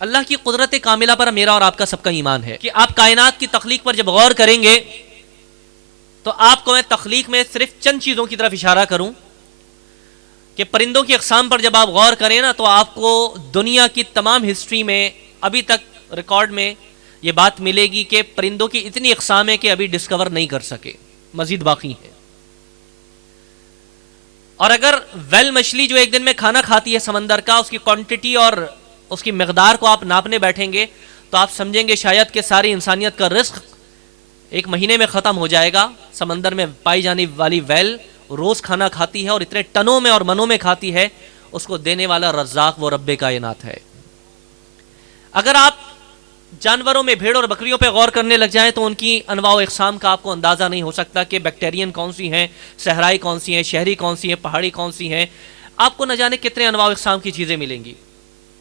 اللہ کی قدرت کاملہ پر میرا اور آپ کا سب کا ایمان ہے کہ آپ کائنات کی تخلیق پر جب غور کریں گے تو آپ کو میں تخلیق میں صرف چند چیزوں کی طرف اشارہ کروں کہ پرندوں کی اقسام پر جب آپ غور کریں نا تو آپ کو دنیا کی تمام ہسٹری میں ابھی تک ریکارڈ میں یہ بات ملے گی کہ پرندوں کی اتنی اقسام ہے کہ ابھی ڈسکور نہیں کر سکے، مزید باقی ہے۔ اور اگر ویل مچھلی جو ایک دن میں کھانا کھاتی ہے سمندر کا، اس کی کوانٹٹی اور اس کی مقدار کو آپ ناپنے بیٹھیں گے تو آپ سمجھیں گے شاید کہ ساری انسانیت کا رزق ایک مہینے میں ختم ہو جائے گا۔ سمندر میں پائی جانے والی ویل روز کھانا کھاتی ہے اور اتنے ٹنوں میں اور منوں میں کھاتی ہے، اس کو دینے والا رزاق وہ رب کائنات ہے۔ اگر آپ جانوروں میں بھیڑ اور بکریوں پہ غور کرنے لگ جائیں تو ان کی انواع و اقسام کا آپ کو اندازہ نہیں ہو سکتا کہ بیکٹیرین کون سی ہیں، صحرائی کون سی ہیں، شہری کون سی ہیں، پہاڑی کون سی ہیں، آپ کو نہ جانے کتنے انواع و اقسام کی چیزیں ملیں گی۔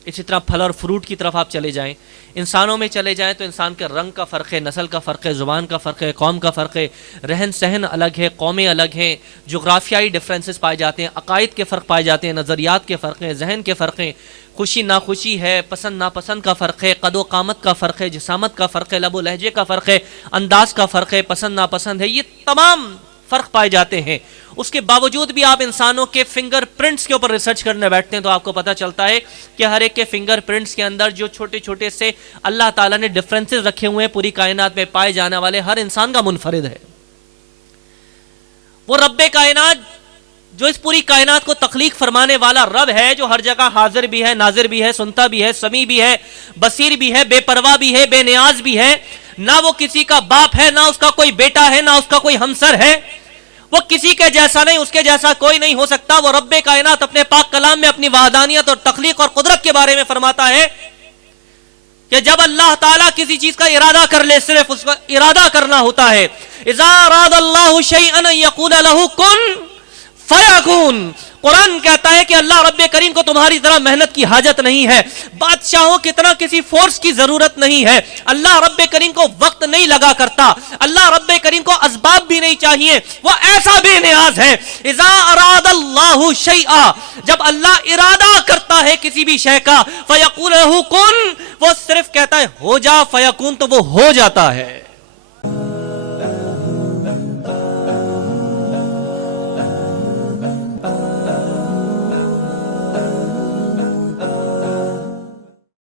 اسی طرح پھل اور فروٹ کی طرف آپ چلے جائیں، انسانوں میں چلے جائیں تو انسان کے رنگ کا فرق ہے، نسل کا فرق ہے، زبان کا فرق ہے، قوم کا فرق ہے، رہن سہن الگ ہے، قومیں الگ ہیں، جغرافیائی ڈفرینسز پائے جاتے ہیں، عقائد کے فرق پائے جاتے ہیں، نظریات کے فرق ہیں، ذہن کے فرق ہیں، خوشی ناخوشی ہے، پسند ناپسند کا فرق ہے، قد و قامت کا فرق ہے، جسامت کا فرق ہے، لب و لہجے کا فرق ہے، انداز کا فرق ہے، پسند ناپسند ہے، یہ تمام فرق پائے جاتے ہیں۔ اس کے باوجود بھی آپ انسانوں کے فنگر پرنٹس کے اوپر ریسرچ کرنے بیٹھتے ہیں تو آپ کو پتہ چلتا ہے کہ ہر ایک کے فنگر پرنٹس کے اندر جو چھوٹے چھوٹے سے اللہ تعالیٰ نے ڈفرینسز رکھے ہوئے ہیں پوری کائنات میں پائے جانے والے ہر انسان کا منفرد ہے۔ وہ رب کائنات جو اس پوری کائنات کو تخلیق فرمانے والا رب ہے، جو ہر جگہ حاضر بھی ہے، ناظر بھی ہے، سنتا بھی ہے، سمیع بھی ہے، بصیر بھی ہے، بے پرواہ بھی ہے، بے نیاز بھی ہے، نہ وہ کسی کا باپ ہے، نہ اس کا کوئی بیٹا ہے، نہ اس کا کوئی ہمسر ہے، وہ کسی کے جیسا نہیں، اس کے جیسا کوئی نہیں ہو سکتا۔ وہ رب کائنات اپنے پاک کلام میں اپنی وحدانیت اور تخلیق اور قدرت کے بارے میں فرماتا ہے کہ جب اللہ تعالیٰ کسی چیز کا ارادہ کر لے، صرف اس کا ارادہ کرنا ہوتا ہے۔ اذا اراد اللہ شیئا ان یقول له کن فیکون۔ قرآن کہتا ہے کہ اللہ رب کریم کو تمہاری طرح محنت کی حاجت نہیں ہے، بادشاہوں کی طرح کسی فورس کی ضرورت نہیں ہے، اللہ رب کریم کو وقت نہیں لگا کرتا، اللہ رب کریم کو اسباب بھی نہیں چاہیے، وہ ایسا بے نیاز ہے۔ اذا اراد اللہ شیئا، جب اللہ ارادہ کرتا ہے کسی بھی شے کا، فیقول له کن، وہ صرف کہتا ہے ہو جا، فیکون، تو وہ ہو جاتا ہے۔